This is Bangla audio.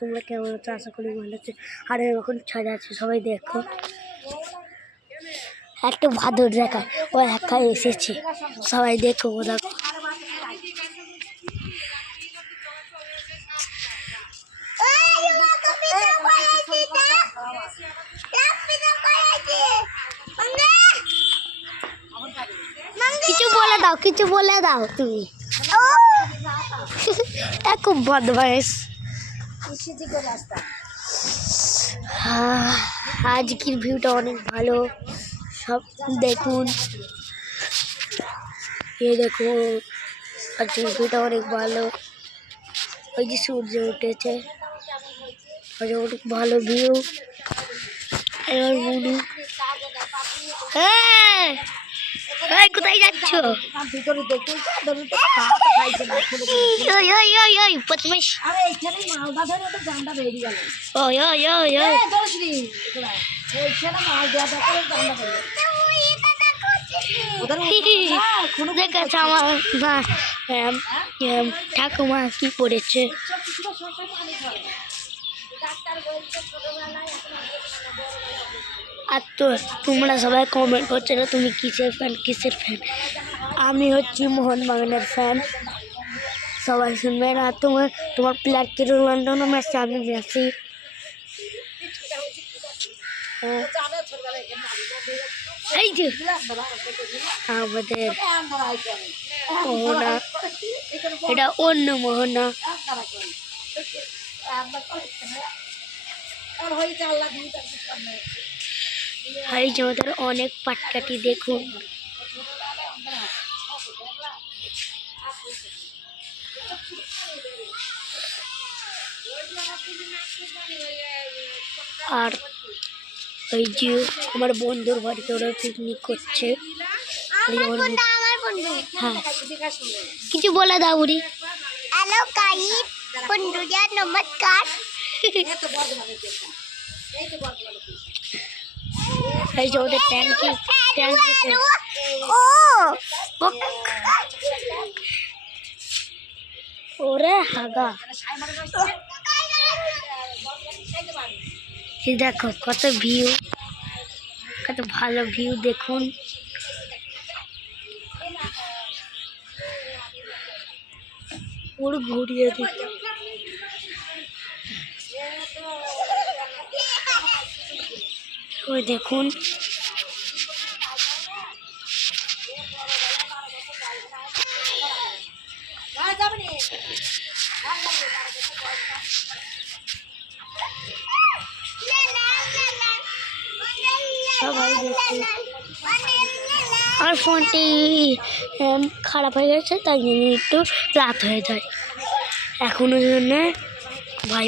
তোমরা কেমন আছো? আশা করি ভালো আছে। আর এখন ছাড়া আছে, সবাই দেখো। একটা ভাদর দেখায়, ও একা এসেছে, সবাই দেখো। ও দেখো কিছু বলে দাও তুমি। খুব বদমাইশ। আজকের ভিউটা অনেক ভালো, সব দেখুন। এই দেখো, আজকের ভিউটা অনেক ভালো। ওই যে সূর্য উঠেছে, অনেক ভালো ভিউ। এবার বলুন, কোথায় যাচ্ছ? দেখেছ আমার ঠাকুমা কি করেছে? আর তো তোমরা সবাই কমেন্ট করছো না তুমি কিসের ফ্যান। আমি হচ্ছি মোহনবাগানের ফ্যান, সবাই শুনবেন। আর তোমার প্লেয়ার কে? রোনাল্ডো না মেসি? আমি মেসি। এই যে আমাদের মোহনা, এটা অন্য মোহনা। এই যে আমাদের অনেক পাটকাঠি দেখুন। আর ওই যে আমার বন্ধুর বাড়িতে ওরা পিকনিক করছে। হ্যাঁ, কিছু বলে দাও বুড়ি। হ্যালো গাইস, বন্ধুরা নমস্কার। এই যে ওদের ট্যাঙ্কি ওরে হাগা। দেখো কত ভিউ, কত ভালো ভিউ দেখুন। পুরো ঘুরিয়ে দিই। ওই দেখুন, সবাই দেখুন। আমার ফোনটি খারাপ হয়ে গেছে, তাই জন্য একটু রাত হয়ে যায় এখনো জন্য। ভাই